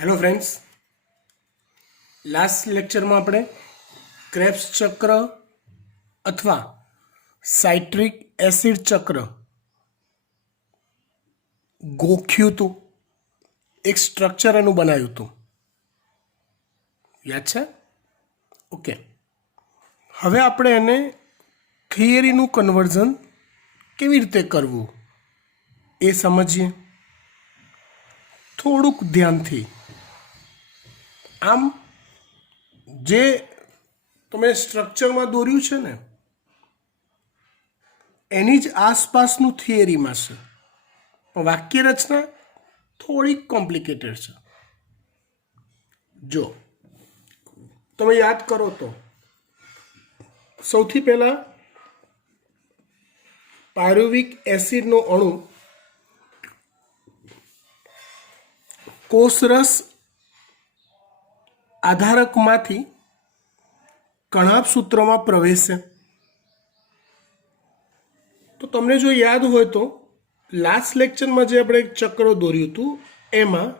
Hello friends, last lecture में આપણે crabs ચક્ર અથવા સાઇટ્રિક એસિડ ચક્ર ગોખ્યું હતું, એક સ્ટ્રક્ચર એનું બનાવ્યું હતું. યાદ છે? ઓકે. હવે આપણે એને થિયરીનું કન્વર્ઝન કેવી રીતે કરવું એ સમજીએ થોડુંક ધ્યાનથી. આમ જે તમે સ્ટ્રક્ચરમાં દોર્યું છે ને એની જ આસપાસનું થિયરીમાં છે, પણ વાક્ય રચના થોડીક કોમ્પ્લિકેટેડ છે. જો તમે યાદ કરો તો સૌથી પહેલાં પાયરુવિક એસિડનો અણુ કોષરસ આધારકમાંથી કણાભ સૂત્રમાં પ્રવેશે. તો તમને જો યાદ હોય તો લાસ્ટ લેક્ચરમાં જે આપણે એક ચક્ર દોર્યું હતું એમાં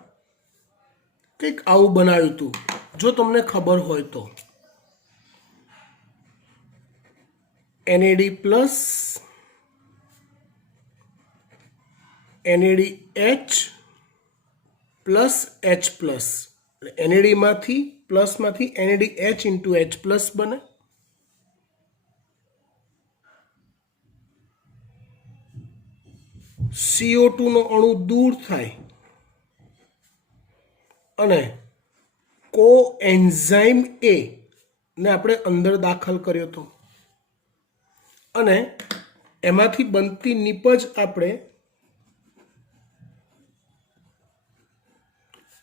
કંઈક આવું બનાવ્યું હતું, જો તમને ખબર હોય તો. NAD+, NADH plus H plus, NAD માંથી પ્લસમાંથી NADH ઇન્ટુ H પ્લસ બને. CO2 નો અણુ દૂર થાય અને કોએન્ઝાઇમ A ને આપણે અંદર દાખલ કર્યો હતો અને એમાંથી બનતી નીપજ આપણે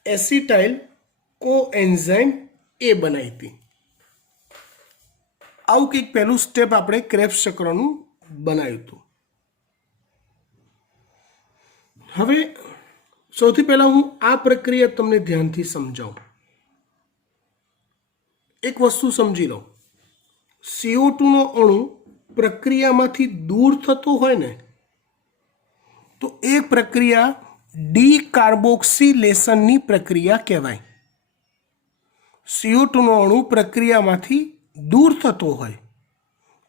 એસિટાઇલ કોએન્ઝાઇમ એ બનાવી હતી. આવું કંઈક પહેલું સ્ટેપ આપણે ક્રેબ્સ ચક્રનું બનાવ્યું હતું. હવે સૌથી પહેલાં હું આ પ્રક્રિયા તમને ધ્યાનથી સમજાવું. એક વસ્તુ સમજી લો, CO2 નો અણુ પ્રક્રિયામાંથી દૂર થતો હોય ને તો એ પ્રક્રિયા ડીકાર્બોક્સિલેશનની પ્રક્રિયા કહેવાય. CO2 નો અણુ પ્રક્રિયામાંથી દૂર થતો હોય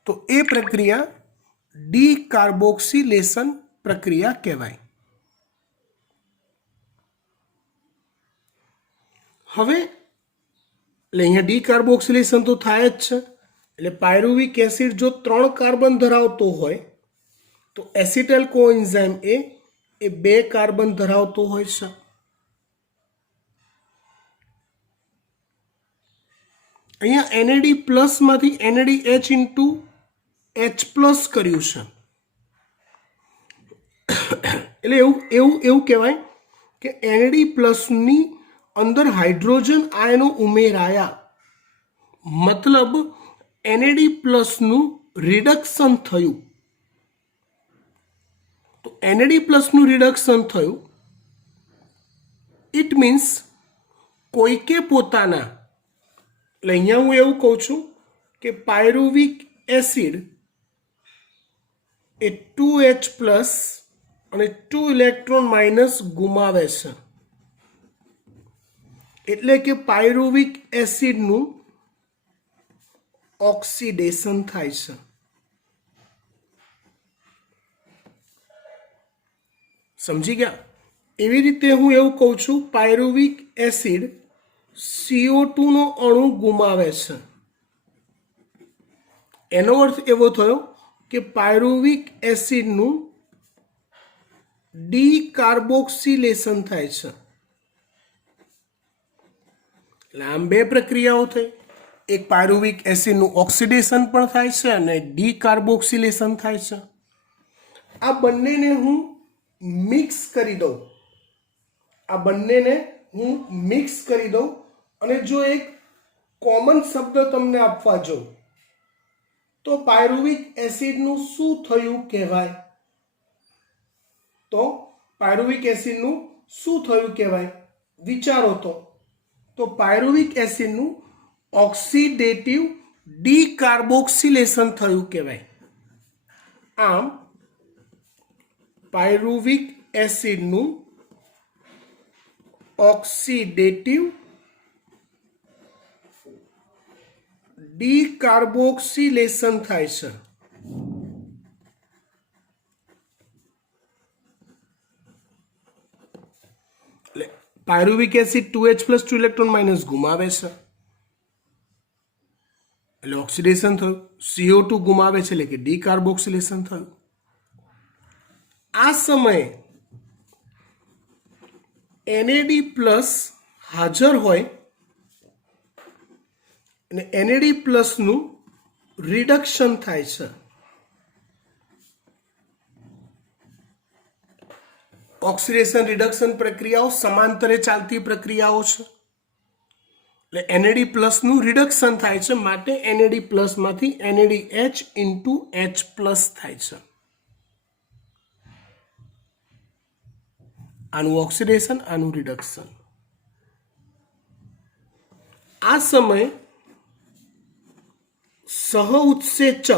તો એ પ્રક્રિયા ડીકાર્બોક્સિલેશન પ્રક્રિયા કહેવાય. હવે એટલે અહીંયા ડીકાર્બોક્સિલેશન તો થાય જ છે. એટલે પાયરુવિક એસિડ જો 3 કાર્બન ધરાવતો હોય તો એસિટાઇલ કોએન્ઝાઇમ એ 2 કાર્બન ધરાવતો હોય છે. અહીંયા NAD પ્લસમાંથી NADH into H plus કર્યું છે. એટલે એવું કહેવાય કે NAD પ્લસની અંદર હાઇડ્રોજન આયનો ઉમેરાયા, મતલબ NAD પ્લસનું રિડક્શન થયું. તો NAD પ્લસનું રિડક્શન થયું, ઇટ મીન્સ કોઈકે પોતાના, એટલે અહીંયા હું એવું કહું છું કે પાયરુવિક એસિડ એ 2H પ્લસ અને 2 ઇલેક્ટ્રોન માઇનસ ગુમાવે છે. એટલે કે પાયરુવિક એસિડનું ઓક્સિડેશન થાય છે. સમજી ગયા? એવી રીતે હું એવું કહું છું પાયરુવિક એસિડ CO2 નો અણુ ગુમાવે છે. એનો અર્થ એવો થયો કે પાયરુવિક એસિડનું ડીકાર્બોક્સિલેશન થાય છે. એટલે આમ 2 પ્રક્રિયાઓ થઈ. એક પાયરુવિક એસિડનું ઓક્સિડેશન પણ થાય છે અને ડીકાર્બોક્સિલેશન થાય છે. આ બંનેને હું મિક્સ કરી દઉં, અને જો એક કોમન શબ્દ તમને આપવા જાઉં તો પાયરુવિક એસિડનું શું થયું કહેવાય? વિચારો તો પાયરુવિક એસિડનું ઓક્સિડેટિવ ડીકાર્બોક્સિલેશન થયું કહેવાય. આમ પાયરુવિક એસિડનું ઓક્સિડેટિવ ડીકાર્બોક્સિલેશન થાય છે. એટલે pyruvic acid 2H + 2 electron minus ગુમાવે છે એટલે ઓક્સિડેશન થયું. CO2 ગુમાવે છે એટલે કે ડીકાર્બોક્સિલેશન થયું. આ સમયે NAD+ હાજર હોય અને NAD+ નું રિડક્શન થાય છે. ઓક્સિડેશન રિડક્શન પ્રક્રિયાઓ સમાંતરે ચાલતી પ્રક્રિયાઓ છે એટલે NAD+ નું રિડક્શન થાય છે, માટે NAD+ માંથી NADH × H+ થાય છે. આનું ઓક્સિડેશન, આનું રિડક્શન. આ સમયે સહઉત્સેચક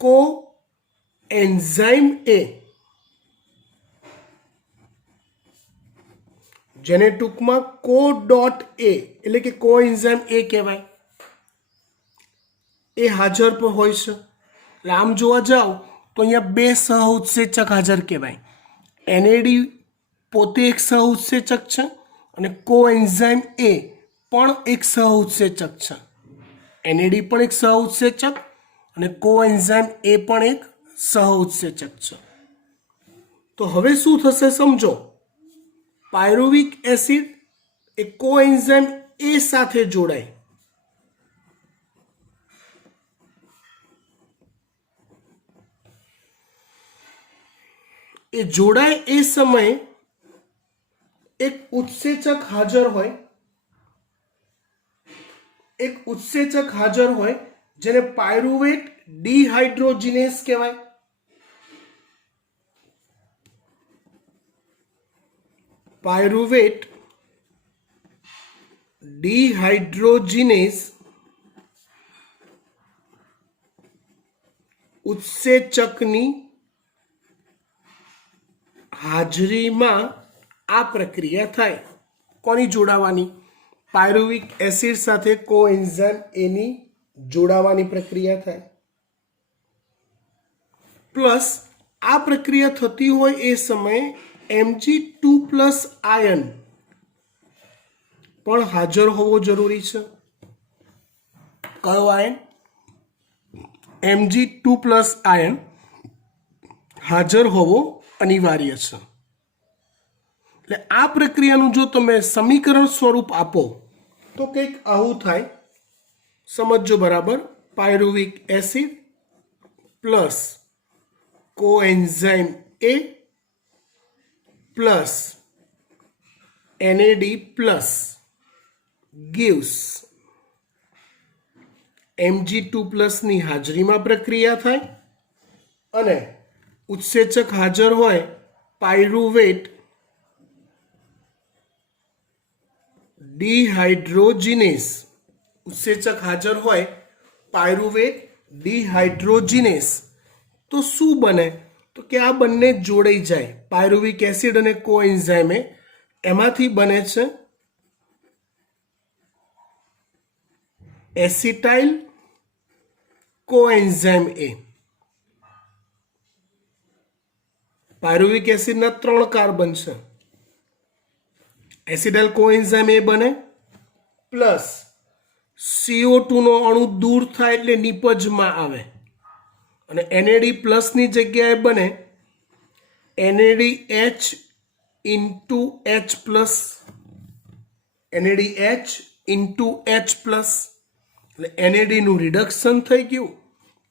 કોએન્ઝાઇમ A, જેને ટૂંકમાં co.A એટલે કે કોએન્ઝાઇમ A કહેવાય, એ હાજર પર હોય છે. એટલે આમ જોવા જાઓ તો અહીંયા બે સહઉત્સેચક હાજર કહેવાય. NAD પોતે એક સહઉત્સેચક છે અને કોએન્ઝાઇમ A પણ એક સહઉત્સેચક છે. NAD પણ એક સહઉત્સેચક અને કોએન્ઝાઇમ A પણ એક સહઉત્સેચક છે. તો હવે શું થશે સમજો. પાયરુવિક એસિડ એ કોએન્ઝાઇમ A સાથે જોડાય. એ જોડાય એ સમયે એક ઉત્સેચક હાજર હોય, જેને પાયરુવેટ ડિહાઇડ્રોજિનેઝ કહેવાય. પાયરુવેટ ડિહાઇડ્રોજિનેઝ ઉત્સેચકની હાજરીમાં આ પ્રક્રિયા થાય. કોની જોડાવાની? પાયરુવિક એસિડ સાથે કોએન્ઝાઇમ A ની જોડાવાની પ્રક્રિયા થાય. પ્લસ આ પ્રક્રિયા થતી હોય એ સમયે Mg2+ આયન પણ હાજર હોવો જરૂરી છે. કયો આયન? Mg2+ આયન હાજર હોવો અનિવાર્ય છે. એટલે આ પ્રક્રિયાનું જો તમે સમીકરણ સ્વરૂપ આપો તો કંઈક આવું થાય. સમજો બરાબર. Pyruvic acid plus coenzyme A plus NAD+ gives Mg2+ ની હાજરીમાં પ્રક્રિયા થાય અને ઉત્સેચક હાજર હોય પાયરુવેટ ડિહાઇડ્રોજિનેઝ. ઉત્સેચક હાજર હોય પાયરુવેટ ડિહાઇડ્રોજિનેઝ. તો શું બને? તો કે આ બંને જોડાઈ જાય. પાયરુવિક એસિડ અને કોએન્ઝાઇમ એમાંથી બને છે એસિટાઇલ કોએન્ઝાઇમ A. પાયરુવિક એસિડના 3 કાર્બન છે. એસિટાઇલ કોએન્ઝાઇમ A બને પ્લસ CO2 નો અણુ દૂર થાય એટલે નિપજમાં આવે અને NAD+ ની જગ્યાએ બને NADH × H+. NADH × H+. એટલે NAD નું રિડક્શન થઈ ગયું,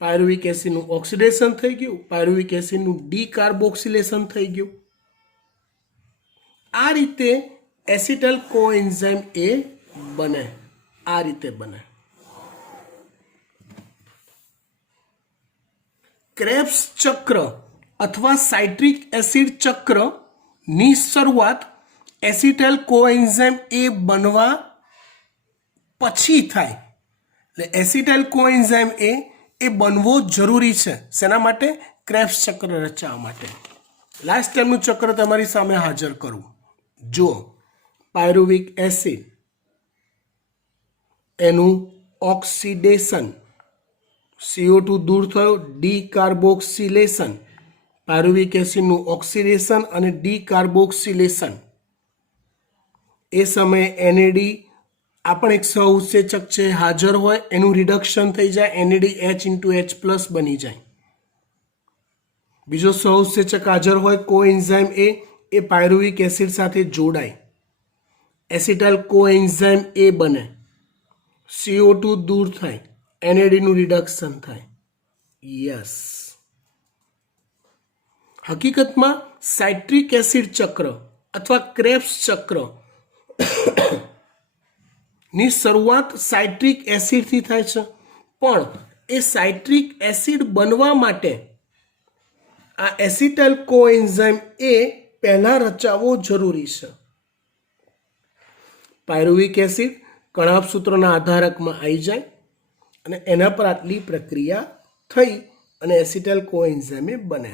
પાયરુવિક એસિડનું ઓક્સિડેશન થઈ ગયું, પાયરુવિક એસિડનું ડીકાર્બોક્સિલેશન થઈ ગયું. આ રીતે એસિટાઇલ કોએન્ઝાઇમ A બને. આ રીતે બને. ક્રેબ્સ ચક્ર અથવા સાઇટ્રિક એસિડ ચક્રની શરૂઆત એસિટાઇલ કોએન્ઝાઇમ A બનવા પછી થાય. એટલે એસિટાઇલ કોએન્ઝાઇમ A એ બનવો જરૂરી છે. શેના માટે? ક્રેબ્સ ચક્ર રચવા માટે. લાસ્ટ ટાઈમનું ચક્ર તમારી સામે હાજર કરું. જુઓ, પાયરુવિક એસિડ એનું ઓક્સિડેશન, CO2 દૂર થયો, ડીકાર્બોક્સિલેશન. પાયરુવિક એસિડનું ઓક્સિડેશન અને ડીકાર્બોક્સિલેશન. એ સમયે NAD આ પણ એક સહઉત્સેચક છે, હાજર હોય, એનું રિડક્શન થઈ જાય, NADH બની જાય. બીજો સહઉત્સેચક હાજર હોય કોએન્ઝાઇમ એ પાયરુવિક એસિડ સાથે જોડાય, એસિટાઇલ કોએન્ઝાઇમ એ બને, CO2 દૂર થાય, NAD નું રિડક્શન થાય. યસ, હકીકતમાં સાઇટ્રિક એસિડ ચક્ર અથવા ક્રેબ્સ ચક્ર ની શરૂઆત સાઇટ્રિક એસિડથી થાય છે, પણ એ સાઇટ્રિક એસિડ બનવા માટે આ એસિટાઇલ કોએન્ઝાઇમ એ પહેલા રચાવવો જરૂરી છે. પાયરુવિક એસિડ કણાભ સૂત્રના આધારકમાં આવી જાય અને એના પર આટલી પ્રક્રિયા થઈ અને એસિટાઇલ કોએન્ઝાઇમ બને.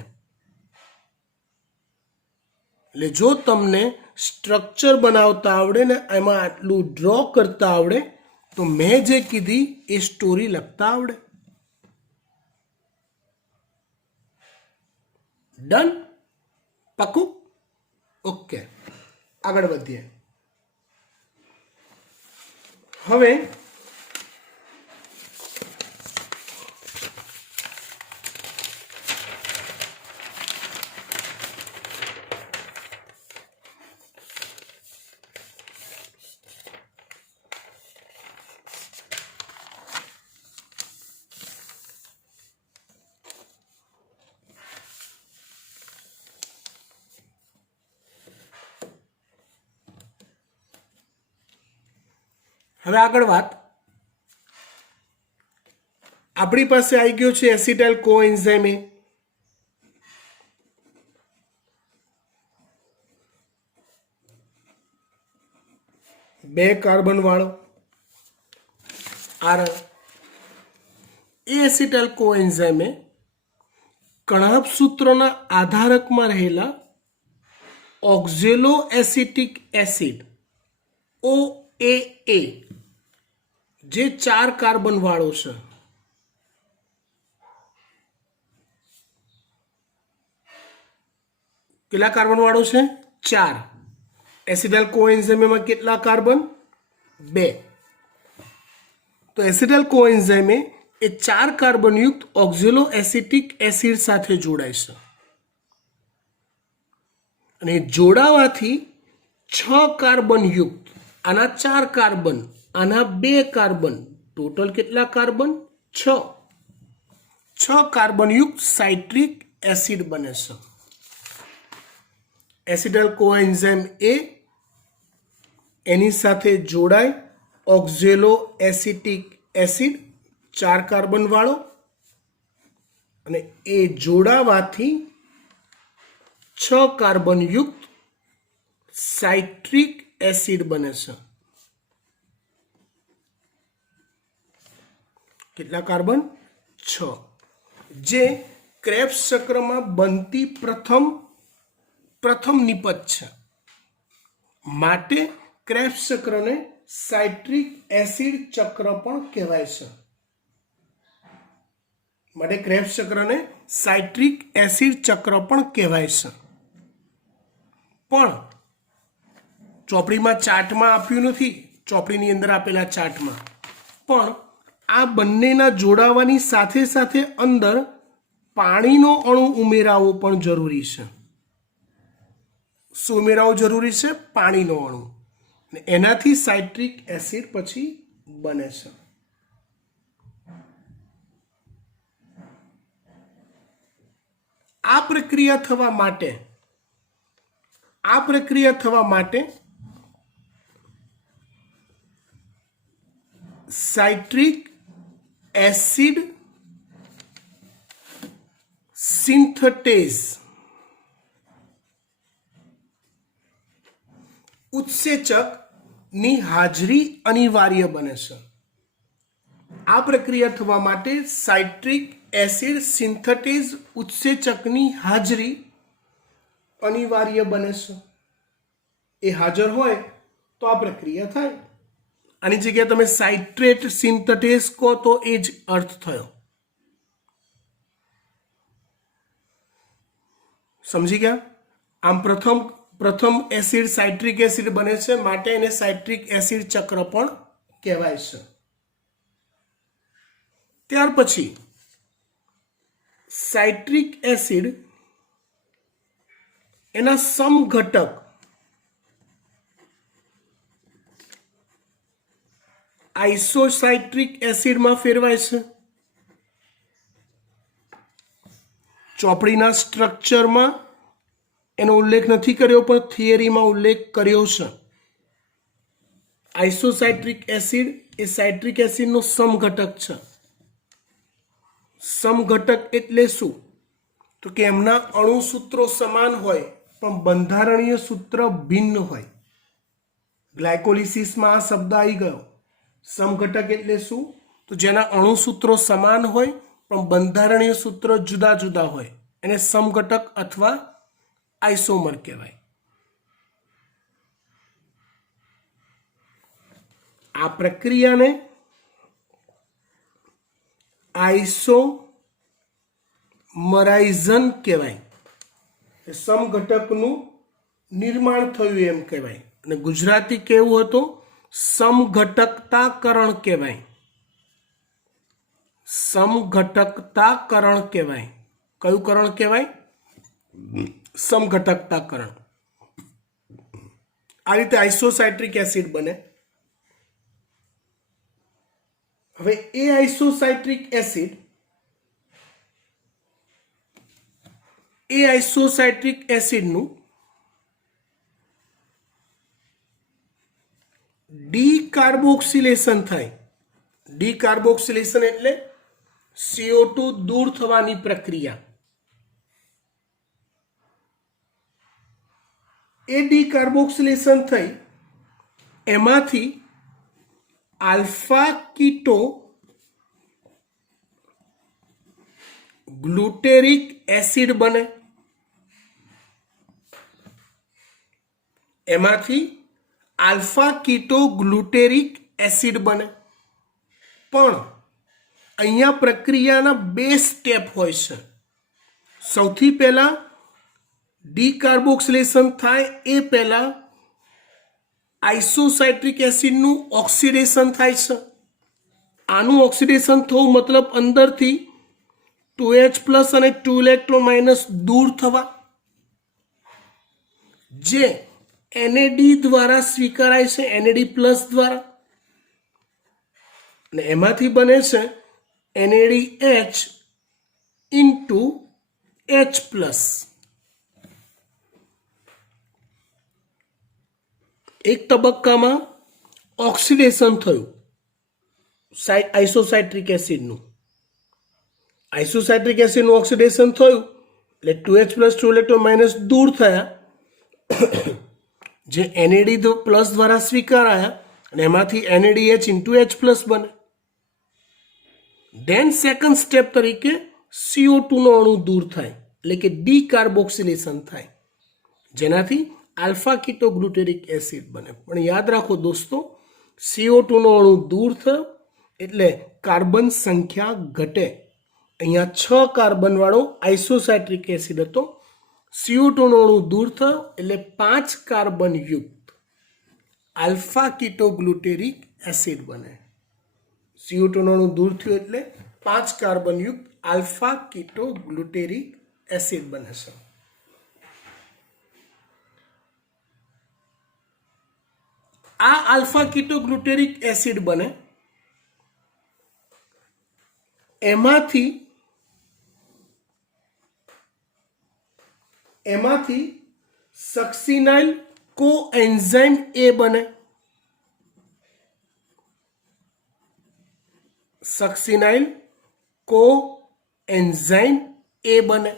એટલે જો તમને સ્ટ્રક્ચર બનાવતા આવડે ને એમાં આટલું ડ્રો કરતા આવડે તો મેં જે કીધી એ સ્ટોરી લખતા આવડે. ડન? પાકું? ઓકે, આગળ વધીએ. હવે આગળ વાત. આપણી પાસે આવી ગયો છે એસિટાઇલ કોએન્ઝાઇમ એ. બે કાર્બન વાળો આર. એ એસિટાઇલ કોએન્ઝાઇમ એ કણાભ સૂત્રના આધારકમાં રહેલા ઓક્ઝેલો એસિટિક એસિડ OAA જે 4 કાર્બન વાળો છે, કેટલા કાર્બન વાળો છે? 4. એસિટાઇલ કોએન્ઝાઇમમાં કેટલા કાર્બન? 2. તો એસિટાઇલ કોએન્ઝાઇમ એ 4 કાર્બન યુક્ત ઓક્ઝેલો એસિટિક એસિડ સાથે જોડાય છે અને જોડાવાથી 6 કાર્બન યુક્ત, આના 4 કાર્બન, આના 2 કાર્બન, ટોટલ કેટલા કાર્બન? 6 કાર્બન યુક્ત સાઇટ્રિક એસિડ બને છે. એસિટાઇલ કોએન્ઝાઇમ એ એની સાથે જોડાય, ઓક્ઝેલો એસિટિક એસિડ 4 કાર્બન વાળો, અને એ જોડાવાથી 6 કાર્બન યુક્ત સાઇટ્રિક એસિડ બને છે. કેટલા કાર્બન? 6. જે ક્રેબ્સ ચક્રમાં બનતી પ્રથમ નિપજ છે. માટે ક્રેબ્સ ચક્રને સાઇટ્રિક એસિડ ચક્ર પણ કહેવાય છે. માટે ક્રેબ્સ ચક્રને સાઇટ્રિક એસિડ ચક્ર પણ કહેવાય છે. પણ ચોપડીમાં ચાર્ટમાં આપ્યું નથી, ચોપડીની અંદર આપેલા ચાર્ટમાં, પણ આ બંનેના જોડાવાની સાથે સાથે અંદર પાણીનો અણુ ઉમેરાવો પણ જરૂરી છે. શું ઉમેરાવો જરૂરી છે? પાણીનો અણુ. અને એનાથી સાઇટ્રિક એસિડ પછી બને છે. આ પ્રક્રિયા થવા માટે સાઇટ્રિક એસિડ સિન્થેટેઝ ઉત્સેચકની હાજરી અનિવાર્ય બને છે. આ પ્રક્રિયા થવા માટે સાઇટ્રિક એસિડ સિન્થેટેઝ ઉત્સેચકની હાજરી અનિવાર્ય બને છે, એ હાજર હોય તો આ પ્રક્રિયા થાય. આની જગ્યાએ તમે સાઇટ્રેટ સિન્થેટેસ કહો તો એ જ અર્થ થયો. સમજી ગયા? આમ પ્રથમ એસિડ સાઇટ્રિક એસિડ બને છે, માટે એને સાઇટ્રિક એસિડ ચક્ર પણ કહેવાય છે. ત્યાર પછી સાઇટ્રિક એસિડ એના સમઘટક આઇસોસાઇટ્રિક એસિડમાં ફેરવાય છે. ચોપડીના સ્ટ્રક્ચરમાં એનો ઉલ્લેખ નથી કર્યો, પણ થિયરીમાં ઉલ્લેખ કર્યો છે. આઇસોસાઇટ્રિક એસિડ એ સાઇટ્રિક એસિડનો સમઘટક છે. સમઘટક એટલે શું? તો કે એમના અણુસૂત્રો સમાન હોય પણ બંધારણીય સૂત્ર ભિન્ન હોય. ગ્લાયકોલિસિસમાં આ શબ્દ આવી ગયો. સમઘટક એટલે શું? તો જેના અણુસૂત્રો સમાન હોય પણ બંધારણીય સૂત્ર જુદા જુદા હોય, એને સમઘટક અથવા આઇસોમર કહેવાય. આ પ્રક્રિયાને આઇસોમરાઇઝન કહેવાય. સમઘટકનું નિર્માણ થયું એમ કહેવાય. અને ગુજરાતી કેવું હતું? સમઘટકતાકરણ કહેવાય. સમઘટકતાકરણ કહેવાય. કયું કરણ કહેવાય? સમઘટકતાકરણ. આ રીતે આઇસોસાઇટ્રિક એસિડ બને. હવે એ આઇસોસાઇટ્રિક એસિડનું ડીકાર્બોક્સિલેશન થાય. ડીકાર્બોક્સિલેશન એટલે CO2 દૂર થવાની પ્રક્રિયા. એ ડીકાર્બોક્સિલેશન થઈ એમાંથી આલ્ફા કીટો ગ્લુટેરિક એસિડ બને. એમાંથી આલ્ફા કીટો ગ્લુટેરિક એસિડ બને. પણ અહીંયા પ્રક્રિયાના બે સ્ટેપ હોય છે. સૌથી પહેલા ડીકાર્બોક્સિલેશન થાય એ પહેલા આઇસોસાઇટ્રિક એસિડનું ઓક્સિડેશન થાય છે. આનું ઓક્સિડેશન થવું મતલબ અંદરથી 2H+ અને 2 ઇલેક્ટ્રોન માઇનસ દૂર થવા, જે NAD દ્વારા સ્વીકારાય છે, NAD+ દ્વારા. અને એમાંથી બને છે NADH ઇન્ટુ H+. એક તબક્કામાં ઓક્સિડેશન થયું આઇસોસાઇટ્રિક એસિડનું. આઇસોસાઇટ્રિક એસિડનું ઓક્સિડેશન થયું એટલે 2H+ 2 ઇલેક્ટ્રોન માઇનસ દૂર થયા, જે NAD+ દ્વારા સ્વીકારાયા, અને એમાંથી NADH ઇન્ટુ H+ બને. ધેન સેકન્ડ સ્ટેપ તરીકે CO2 નો અણુ દૂર થાય, એટલે કે ડીકાર્બોક્સિલેશન થાય, જેનાથી આલ્ફા કીટો ગ્લુટેરિક એસિડ બને. પણ યાદ રાખો દોસ્તો, CO2 નો અણુ દૂર થયો એટલે કાર્બન સંખ્યા ઘટે. અહીંયા 6 કાર્બન વાળો આઇસોસાઇટ્રિક એસિડ હતો. CO2 નો અણુ દૂર થયો એટલે 5 કાર્બન યુક્ત આલ્ફા કીટો ગ્લુટેરિક એસિડ બને. CO2 નો અણુ દૂર થયો એટલે 5 કાર્બન યુક્ત આલ્ફા કીટો ગ્લુટેરિક એસિડ બને છે. આ આલ્ફા કીટો ગ્લુટેરિક એસિડ બને, એમાંથી સક્સિનાઇલ કોએન્ઝાઇમ A બને. સક્સિનાઇલ કોએન્ઝાઇમ A બને.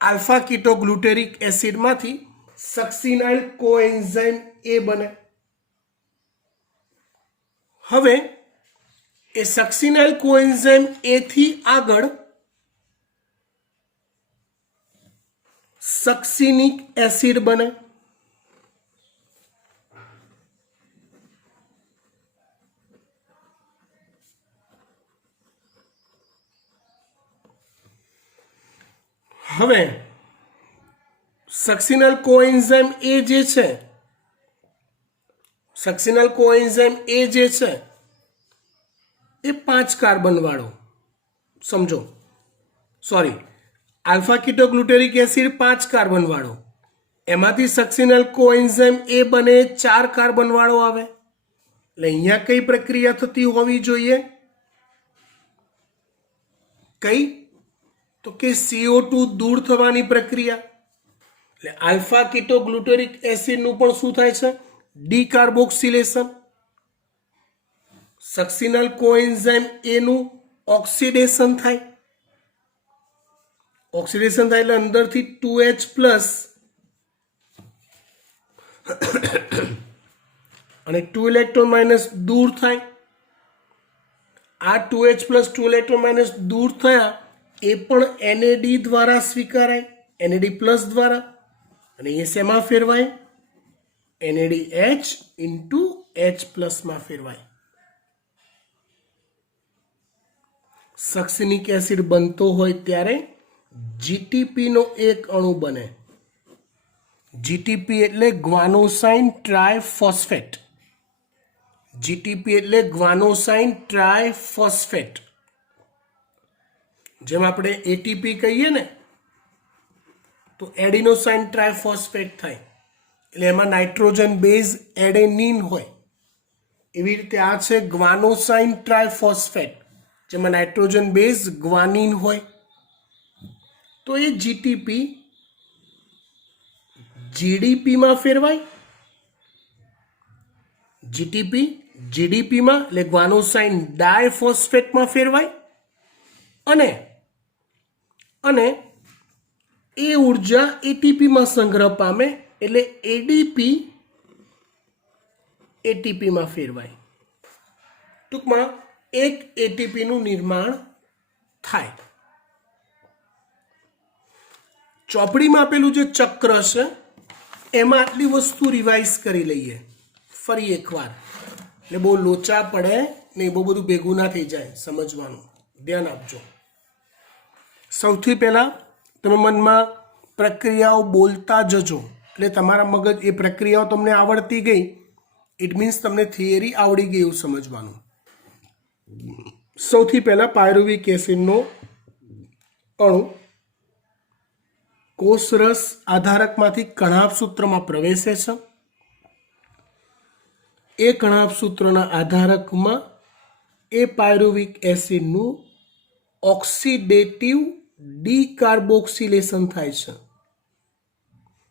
આલ્ફા કીટો ગ્લુટેરિક એસિડમાંથી સક્સિનાઇલ કોએન્ઝાઇમ A બને. હવે એ સક્સિનાઇલ કોએન્ઝાઇમ A થી આગળ સક્સિનિક એસિડ બને. હવે સક્સિનલ કોએન્ઝાઇમ એ જે છે, સક્સિનલ કોએન્ઝાઇમ એ જે છે એ 5 કાર્બન વાળો, સમજો, સોરી, આલ્ફા કીટોગ્લુટેરિક એસિડ 5 કાર્બન વાળો, એમાંથી સક્સિનલ કોએન્ઝાઇમ એ બને 4 કાર્બન વાળો આવે. એટલે અહીંયા કઈ પ્રક્રિયા થતી હોવી જોઈએ? કઈ? તો કે CO2 દૂર થવાની પ્રક્રિયા. એટલે આલ્ફા કીટોગ્લુટેરિક એસિડનું પણ શું થાય છે? ડીકાર્બોક્સિલેશન. સક્સિનલ કોએન્ઝાઇમ એ નું ઓક્સિડેશન થાય. ઓક્સિડેશન થાય એટલે અંદરથી 2H પ્લસ અને 2 ઇલેક્ટ્રોન માઇનસ દૂર થાય. આ 2H પ્લસ 2 ઇલેક્ટ્રોન માઇનસ દૂર થયા એ પણ NAD દ્વારા સ્વીકારાય, NAD પ્લસ દ્વારા, અને એ શેમાં ફેરવાય? NADH ઇન્ટુ H પ્લસમાં ફેરવાય. સક્સિનિક એસિડ બનતો હોય ત્યારે GTP નો એક અણુ બને. GTP એટલે ગ્વાનોસાઇન ટ્રાયફોસ્ફેટ. GTP એટલે ગ્વાનોસાઇન ટ્રાયફોસ્ફેટ. જેમ આપણે ATP કહીએ ને તો એડિનોસાઇન ટ્રાયફોસ્ફેટ થાય, એટલે એમાં નાઇટ્રોજન બેઝ એડેનિન હોય. એવી રીતે આ છે ગ્વાનોસાઇન ટ્રાયફોસ્ફેટ, જેમાં નાઇટ્રોજન બેઝ ગ્વાનિન હોય. તો એ GTP GDP માં ફેરવાય. GTP GDP માં એટલે ગ્વાનોસાઇન ડાયફોસ્ફેટમાં ફેરવાય. અને એ ઉર્જા ATP માં સંગ્રહ પામે એટલે ADP ATP માં ફેરવાય. ટૂંકમાં એક ATP નું નિર્માણ થાય. ચોપડીમાં આપેલું જે ચક્ર છે એમાં આટલી વસ્તુ રિવાઇઝ કરી લઈએ ફરી એકવાર, એટલે બહુ લોચા પડે નહીં, બહુ બધું ભેગું ના થઈ જાય. સમજવાનું ધ્યાન આપજો. સૌથી પહેલાં તમે મનમાં પ્રક્રિયાઓ બોલતા જજો, એટલે તમારા મગજ એ પ્રક્રિયાઓ તમને આવડતી ગઈ, ઇટ મીન્સ તમને થિયરી આવડી ગઈ એવું સમજવાનું. સૌથી પહેલાં પાયરુવિક એસિડનો અણુ કોષરસ આધારકમાંથી કણાભ સૂત્રમાં પ્રવેશે છે. એ કણાભ સૂત્રના આધારકમાં એ પાયરુવિક એસિડનું ઓક્સિડેટિવ ડીકાર્બોક્સિલેશન થાય છે.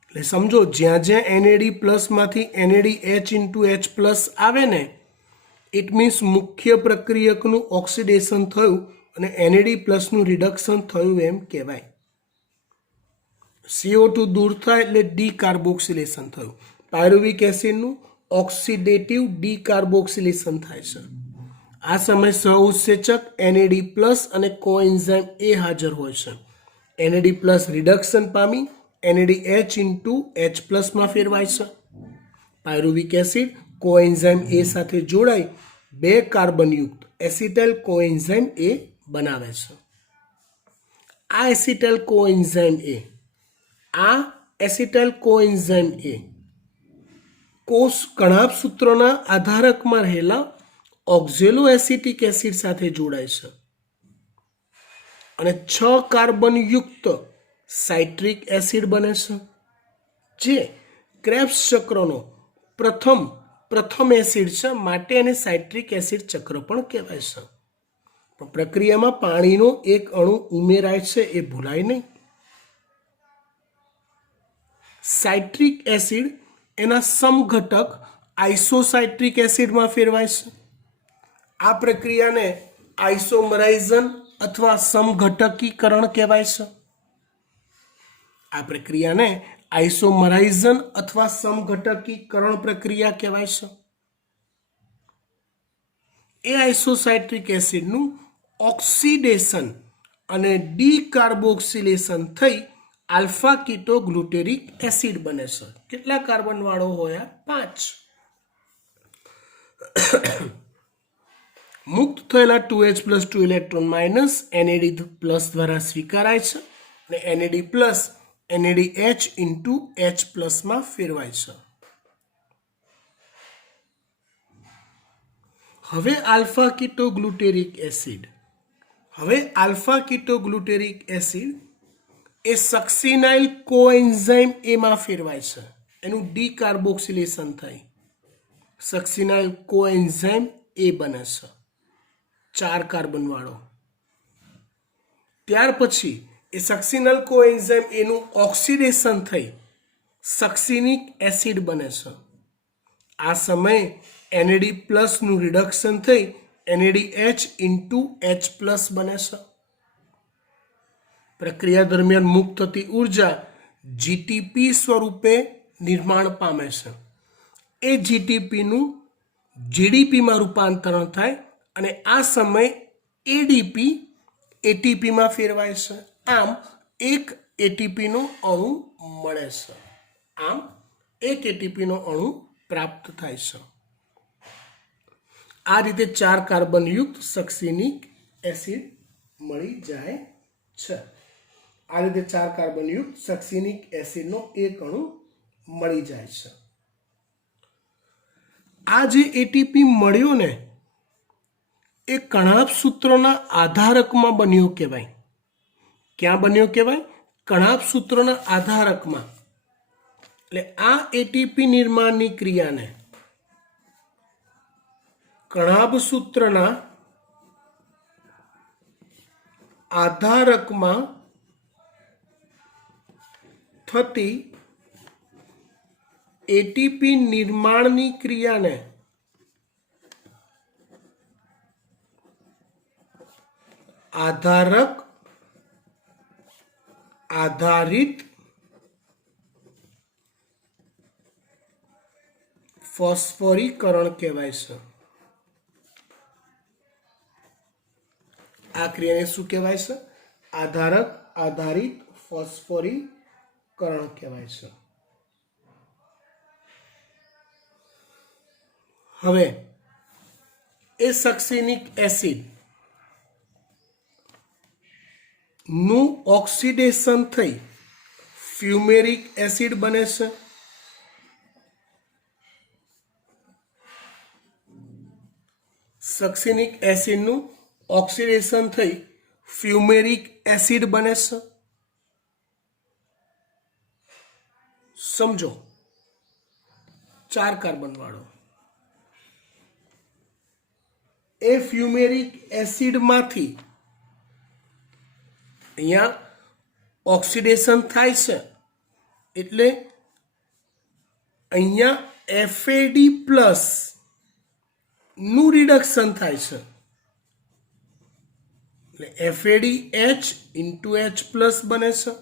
એટલે સમજો, જ્યાં જ્યાં NAD પ્લસમાંથી NADH into H plus આવે ને, ઇટ મીન્સ મુખ્ય પ્રક્રિયકનું ઓક્સિડેશન થયું અને NAD પ્લસનું રિડક્શન થયું એમ કહેવાય. CO2 દૂર થાય એટલે ડીકાર્બોક્સિલેશન થયું. પાયરુવિક એસિડનું ઓક્સિડેટિવ ડીકાર્બોક્સિલેશન થાય છે. આ સમયે સહઉત્સેચક NAD પ્લસ અને કોએન્ઝાઇમ એ હાજર હોય છે. NAD પ્લસ રિડક્શન પામી NADH ઇન્ટુ H પ્લસમાં ફેરવાય છે. પાયરુવિક એસિડ કોએન્ઝાઇમ એ સાથે જોડાઈ 2 કાર્બનયુક્ત એસિટાઇલ કોએન્ઝાઇમ એ બનાવે છે. આ એસિટાઇલ કોએન્ઝાઇમ એ કોષ કણાભ સૂત્રોના આધારકમાં રહેલા ઓક્ઝેલો એસિટિક એસિડ સાથે જોડાય છે અને 6 કાર્બનયુક્ત સાઇટ્રિક એસિડ બને છે, જે ક્રેબ્સ ચક્રનો પ્રથમ એસિડ છે, માટે એને સાઇટ્રિક એસિડ ચક્ર પણ કહેવાય છે. પણ પ્રક્રિયામાં પાણીનો એક અણુ ઉમેરાય છે, એ ભૂલાય નહીં. સાઇટ્રિક એસિડ એના સમઘટક આઇસોસાઇટ્રિક એસિડમાં ફેરવાય છે. આ પ્રક્રિયાને આઇસોમરાઇઝન અથવા સમઘટકીકરણ કહેવાય છે. આ પ્રક્રિયાને આઇસોમરાઇઝન અથવા સમઘટકીકરણ પ્રક્રિયા કહેવાય છે. એ આઇસોસાઇટ્રિક એસિડનું ઓક્સિડેશન અને ડીકાર્બોક્સિલેશન થઈ આલ્ફા કીટોગ્લુટેરિક એસિડ બને છે. કેટલા કાર્બન વાળો હોય? 5. મુક્ત થયેલા 2H+2 ઇલેક્ટ્રોન માઇનસ NAD+ દ્વારા સ્વીકારાય છે અને NAD+ NADH ઇન્ટુ H+ માં ફેરવાય છે. હવે આલ્ફા કીટોગ્લુટેરિક એસિડ એ સક્સિનાઇલ કોએન્ઝાઇમ એમાં ફેરવાય છે. એનું ડીકાર્બોક્સિલેશન થઈ સક્સિનાઇલ કોએન્ઝાઇમ એ બને છે 4 કાર્બન વાળો. ત્યાર પછી એ સક્સિનાઇલ કોએન્ઝાઇમ એનું ઓક્સિડેશન થઈ સક્સિનિક એસિડ બને છે. આ સમયે NAD+ નું રિડક્શન થઈ NADH ઇન્ટુ H+ બને છે. પ્રક્રિયા દરમિયાન મુક્ત થતી ઉર્જા GTP સ્વરૂપે નિર્માણ પામે છે. એ GTPનું GDPમાં રૂપાંતરણ થાય અને આ સમયે ADP ATPમાં ફેરવાય છે. આમ એક ATPનો અણુ મળે છે. પ્રાપ્ત થાય છે. આ રીતે 4 કાર્બનયુક્ત સક્સિનિક એસિડ મળી જાય છે. એસિડનો એક અણુ મળી જાય છે. આ જે એટીપી મળ્યો ને એ કણાભ સૂત્રના આધારકમાં બન્યો કહેવાય. ક્યાં બન્યો કહેવાય? કણાભ સૂત્રના આધારકમાં. એટલે આ એટીપી નિર્માણની ક્રિયાને કણાભ સૂત્રના આધારકમાં થતી એટીપી નિર્માણની ક્રિયાને આધારક આધારિત ફોસ્ફોરીકરણ કહેવાય છે. આ ક્રિયાને શું કહેવાય છે? આધારક આધારિત ફોસ્ફોરીકરણ કહેવાય છે. હવે એ સક્સિનિક એસિડ નું ઓક્સિડેશન થઈ ફ્યુમેરિક એસિડ બને છે. સક્સિનિક એસિડનું ઓક્સિડેશન થઈ ફ્યુમેરિક એસિડ બને છે. સમજો 4 કાર્બન વાળો. એ ફ્યુમેરિક એસિડમાંથી અહીંયા ઓક્સિડેશન થાય છે એટલે અહીંયા FAD+ નું રિડક્શન થાય છે એટલે FADH ઇન્ટુ H+ બને છે.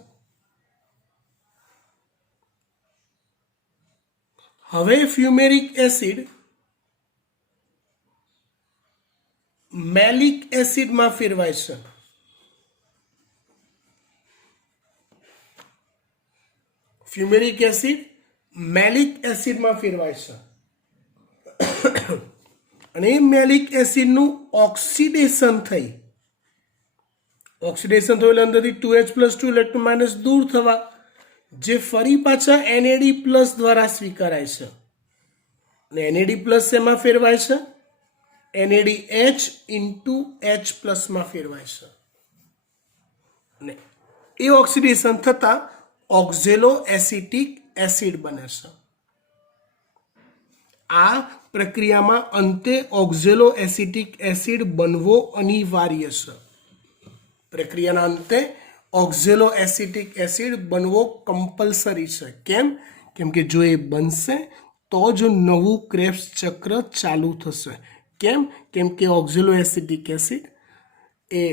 હવે ફ્યુમેરિક એસિડ મેલિક એસિડમાં ફેરવાય છે. ફ્યુમેરિક એસિડ મેલિક એસિડમાં ફેરવાય છે અને એ મેલિક એસિડનું ઓક્સિડેશન થયું એટલે અંદરથી 2H+2 ઇલેક્ટ્રોન માઇનસ દૂર થવા જે ફરી પાછા NAD+ દ્વારા સ્વીકારાય છે અને NAD+ એમાં ફેરવાય છે NADH ઇન્ટુ H+ માં ફેરવાય છે અને એ ઓક્સિડેશન થતાં ઓક્ઝેલો એસિટિક એસિડ બને છે. આ પ્રક્રિયામાં અંતે ઓક્ઝેલો એસિટિક એસિડ બનવો અનિવાર્ય છે. પ્રક્રિયાના અંતે ઓક્ઝેલો એસિટિક એસિડ બનવો કમ્પલસરી છે. કેમ કે જો એ બનશે તો જ નવું ક્રેબ્સ ચક્ર ચાલુ થશે. કેમ કે ઓક્ઝેલો એસિટિક એસિડ એ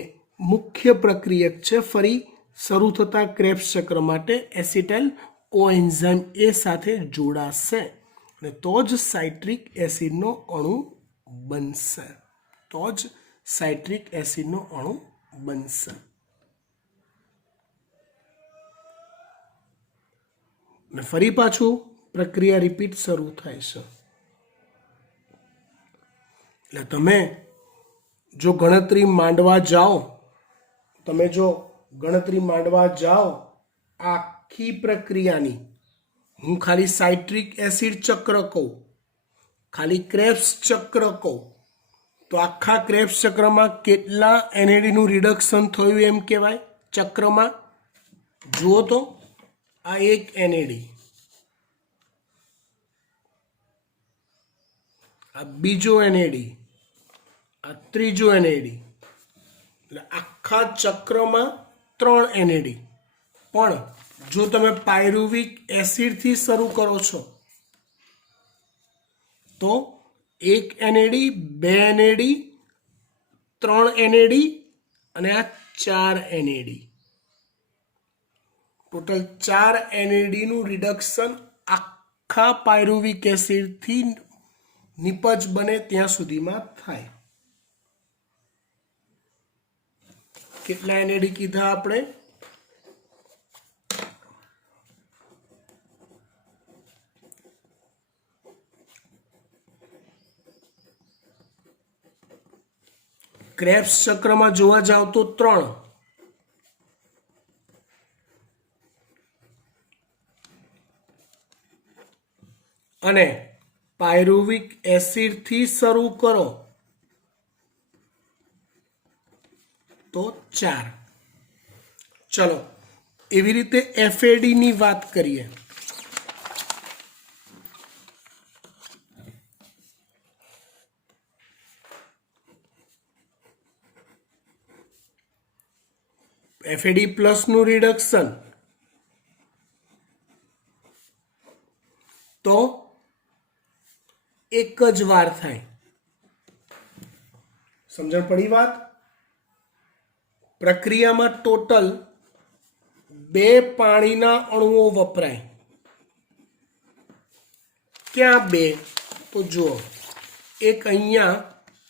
મુખ્ય પ્રક્રિયક છે. ફરી શરૂ થતા ક્રેબ્સ ચક્ર માટે એસિટાઇલ કોએન્ઝાઇમ એ સાથે જોડાશે અને તો જ સાઇટ્રિક એસિડનો અણુ બનશે. અને ફરી પાછું પ્રક્રિયા રિપીટ શરૂ થાય છે. એટલે તમે જો ગણતરી માંડવા જાઓ આખી પ્રક્રિયાની, હું ખાલી સાઇટ્રિક એસિડ ચક્ર કહું, ખાલી ક્રેબ્સ ચક્ર કહું, તો આખા ક્રેબ્સ ચક્રમાં કેટલા એનએડીનું રિડક્શન થયું એમ કહેવાય ચક્રમાં? જુઓ તો, આ એક એનએડી, આ બીજો એનએડી, આ ત્રીજો એનએડી, એટલે આખા ચક્રમાં 3 એનએડી. પણ જો તમે પાયરુવિક એસિડથી શરૂ કરો છો તો 1 એનએડી, 2 એનએડી, 3 એનએડી અને આ 4 એનએડી. ટોટલ 4 એનએડીનું રિડક્શન આખા પાયરુવિક એસિડથી નિપજ બને ત્યાં સુધીમાં થાય. કેટલા એનએડી કીધા આપણે? ક્રેબ્સ ચક્રમાં જોવા જાવ તો 3. અને પાયરુવિક એસિડથી શરૂ કરો તો 4. ચલો એવી રીતે એફએડીની વાત કરીએ. એફએડી પ્લસનું રિડક્શન તો એક જ વાર થાય. સમજણ પડી વાત? પ્રક્રિયામાં ટોટલ 2 પાણીના અણુઓ વપરાય. ક્યાં 2? તો જુઓ, એક અહીંયા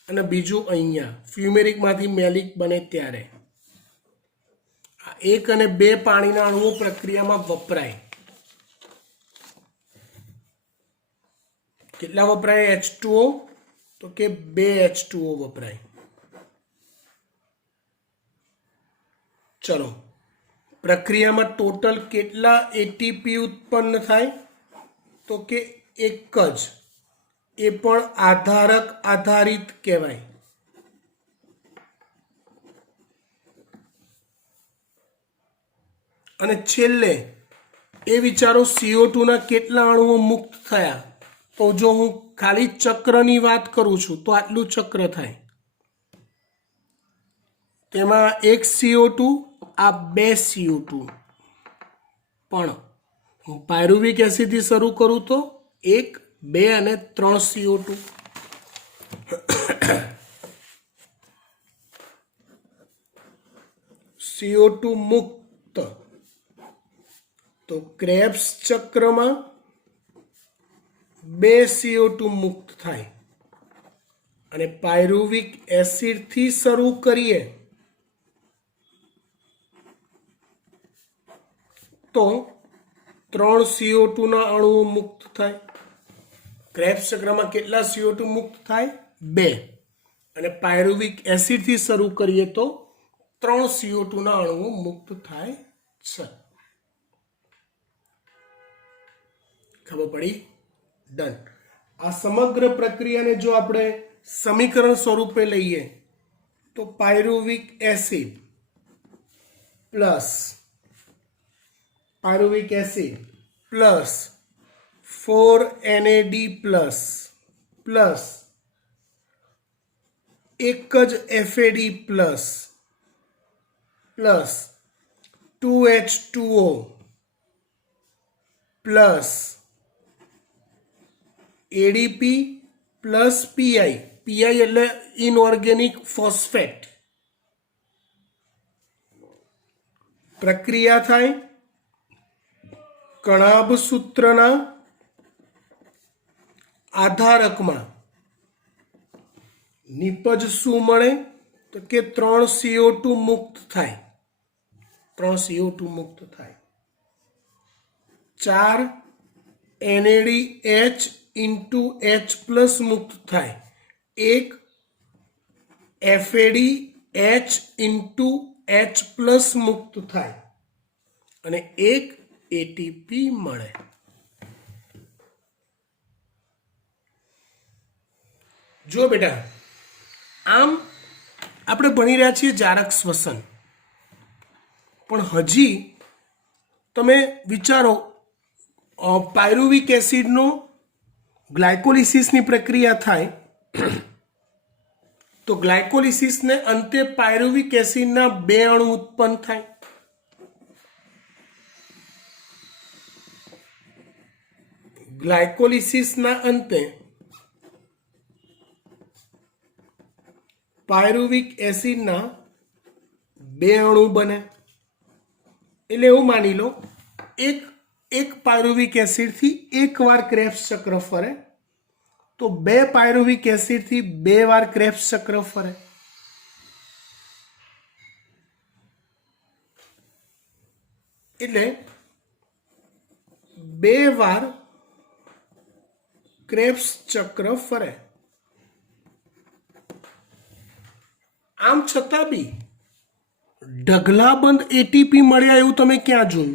અને બીજું અહીંયા. ફ્યુમેરિકમાંથી મેલિક બને ત્યારે 1 અને 2 પાણીના અણુઓ પ્રક્રિયામાં વપરાય. કેટલા વપરાય H2O? તો કે 2 H2O વપરાય. ચલો, પ્રક્રિયામાં ટોટલ કેટલા એટીપી ઉત્પન્ન થાય? તો કે એક જ. એ પણ આધારક આધારિત કહેવાય. અને છેલ્લે એ વિચારો CO2 ના કેટલા અણુઓ મુક્ત થયા? તો જો હું ખાલી ચક્રની વાત કરું છું તો આટલું ચક્ર થાય. તેમાં 1 CO2, આ 2 CO2. પણ હું પાયરુવિક એસિડથી શરૂ કરું તો 1, 2 અને 3 CO2. CO2 મુક્ત. તો ક્રેબ્સ ચક્રમાં 2 CO2 મુક્ત થાય. અને પાયરુવિક એસિડથી શરૂ કરીએ તો 3 CO2 ના અણુઓ મુક્ત થાય. ક્રેબ્સ ચક્રમાં કેટલા CO2 મુક્ત થાય? 2. અને પાયરુવિક એસિડથી શરૂ કરીએ તો 3 CO2 ના અણુઓ મુક્ત થાય છે. ખબર પડી? ડન. આ સમગ્ર પ્રક્રિયાને જો આપણે સમીકરણ સ્વરૂપે લઈએ તો pyruvic acid plus 4NAD plus એક જ FAD plus 2H2O plus ADP plus PI એટલે ઇનઓર્ગેનિક ફોસ્ફેટ. પ્રક્રિયા થાય. કણાભ સૂત્રના આધારકમાં નિપજ શું મળે? તો કે 3 CO2 મુક્ત થાય. 3 CO2 મુક્ત થાય. 4 NaDH ઇન્ટુ H+ મુક્ત થાય, 1 FADH ઇન્ટુ H+ મુક્ત થાય અને 1 ATP મળે. જો બેટા, આમ આપણે ભણી રહ્યા છીએ જારક શ્વસન, પણ હજી તમે વિચારો પાયરુવિક એસિડનો ગ્લાયકોલિસિસની પ્રક્રિયા થાય તો ગ્લાયકોલિસિસને અંતે પાયરુવિક એસિડના 2 અણુ ઉત્પન્ન થાય. ગ્લાયકોલિસિસના અંતે પાયરુવિક એસિડના 2 અણુ બને. એટલે એવું માની લો, એક પાયરુવિક એસિડથી એકવાર ક્રેબ્સ ચક્ર ફરે તો 2 પાયરુવિક એસિડથી 2 વાર ક્રેબ્સ ચક્ર ફરે. એટલે 2 વાર ક્રેબ્સ ચક્ર ફરે. આમ છતાં બી ઢગલાબંધ એટીપી મળ્યા એવું તમે ક્યાં જોયું?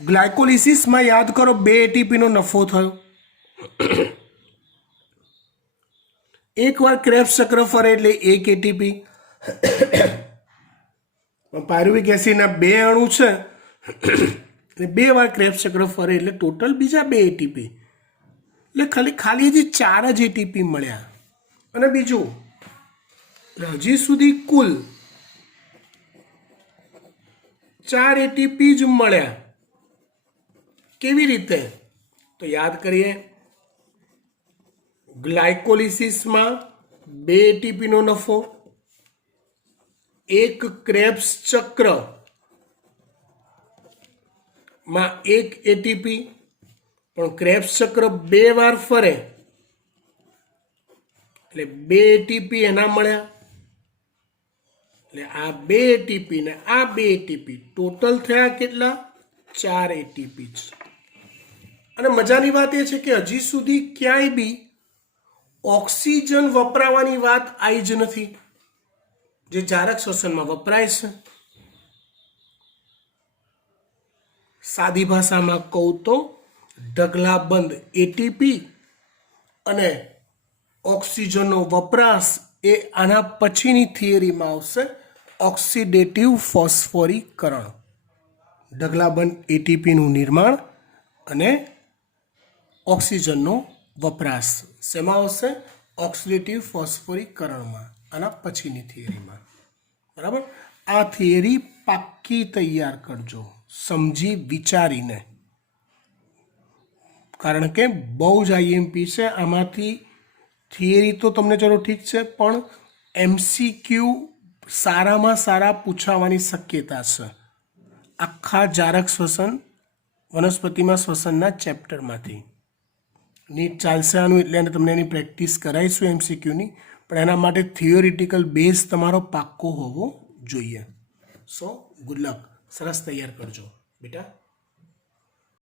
ગ્લાયકોલિસિસમાં યાદ કરો 2 એટીપીનો નફો થયો. એકવાર ક્રેબ્સ ચક્ર ફરે એટલે 1 એટીપી. પાયરુવિક એસિડના 2 અણુ છે એટલે 2 વાર ક્રેબ્સ ચક્ર ફરે એટલે ટોટલ બીજા 2 એટીપી. એટલે ખાલી હજી 4 જ એટીપી મળ્યા. અને બીજું, હજી સુધી કુલ 4 એટીપી જ મળ્યા. કેવી રીતે? તો યાદ કરીએ, ગ્લાયકોલિસિસમાં 2 એટીપીનો નફો, 1 ક્રેબ્સ ચક્ર માં 1 એટીપી, પણ ક્રેબ્સ ચક્ર 2 વાર ફરે એટલે 2 એટીપી એના મળ્યા. એટલે આ 2 એટીપી ને આ 2 એટીપી ટોટલ થયા કેટલા? 4 એટીપી. અને મજાની વાત એ છે કે હજી સુધી ક્યાંય બી ઓક્સિજન વપરાવાની વાત આવી જ નથી, જે જારક શ્વસનમાં વપરાય છે. સાદી ભાષામાં કહું તો ઢગલાબંધ એટીપી અને ઓક્સિજનનો વપરાશ એ આના પછીની થિયરીમાં આવશે, ઓક્સિડેટિવ ફોસ્ફોરીકરણ. ઢગલાબંધ એટીપીનું નિર્માણ અને ઓક્સિજનનો વપરાશ શેમાં આવશે? ઓક્સિડેટિવ ફોસ્ફોરીકરણમાં, આના પછીની થિયરીમાં. બરાબર? આ થિયરી પાક્કી તૈયાર કરજો, સમજી વિચારીને, કારણ કે બહુ જ આઈએમપી છે આમાંથી. થિયરી તો તમને ચલો ઠીક છે, પણ MCQ સારામાં સારા પૂછાવાની શક્યતા છે આખા જારક શ્વસન, વનસ્પતિમાં શ્વસનના ચેપ્ટરમાંથી. નીટ ચાલશે આનું, એટલે તમને એની પ્રેક્ટિસ કરાવીશું MCQની, પણ એના માટે થિયોરિટિકલ બેઝ તમારો પાક્કો હોવો જોઈએ. સો ગુડ લક, સરસ તૈયાર કરજો બેટા.